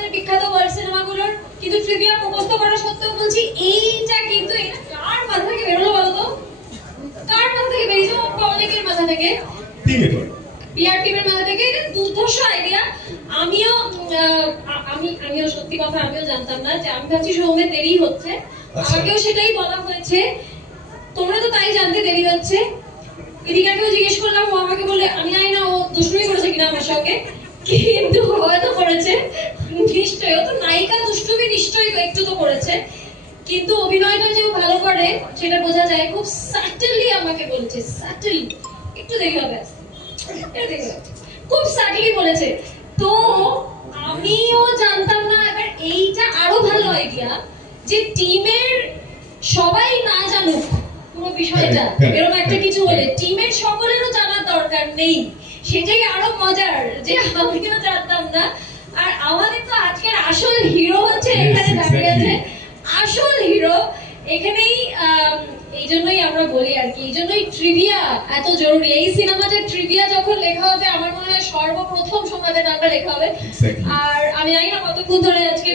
আমাদের বিখ্যাত ওয়ার্ল্ড সিনেমাগুলোর, কিন্তু ট্রিভিয়া মুখস্থ করা সত্ত্বেও বলছি এইটা কিন্তু এটা কার মাথা থেকে বেরোলো বলতো? কার মাথা থেকে বেরিয়েছে? অনেকের মাথা থেকে, পিআর টিমের মাথা থেকে। এটা দুর্ধর্ষ আইডিয়া। আমিও সত্যি কথা আমিও জানতাম না, যে আমি ভাবছি সৌম্যের দেরি হচ্ছে, আমাকেও সেটাই বলা হয়েছে, তোমরা তো তাই জানতে দেরি হচ্ছে। এদিকাকেও জিজ্ঞেস করলাম, ও আমাকে বলে আমি জানি না ও দুষ্টুমি করেছে কিনা আমার সঙ্গে, কিন্তু হয়তো করেছে নিশ্চয়ই, ও তো নায়িকা, দুষ্টুমি নিশ্চয়ই একটু তো করেছে, কিন্তু অভিনয়টা যে ভালো করে সেটা বোঝা যায়। খুব সাটলি আমাকে বলেছে, সাটলি, একটু দেরি হবে, খুব সাটলি বলেছে। তো আমিও জানতাম না। এবার এইটা আরো ভালো আইডিয়া, যে টিমের সবাই না জানুক পুরো বিষয়টা, এরকম একটা কিছু হলে টিমের সকলেরও জানার দরকার নেই, সেটাই আরো মজার, যে আমিও জানতাম না। আর আমাদের তো আজকের আসল হিরো হচ্ছে এখানে দাঁড়িয়ে আছে, আসল হিরো এখানেই। এই জন্যই আমরা বলি আর কি, এই জন্যই ট্রিভিয়া এত জরুরি। এই সিনেমাতে ট্রিভিয়া যখন লেখা হবে, আমার মনে হয় সর্বপ্রথম সোমনাথের নামটা লেখা হবে। আর আমি জানি না কতক্ষণ ধরে আজকে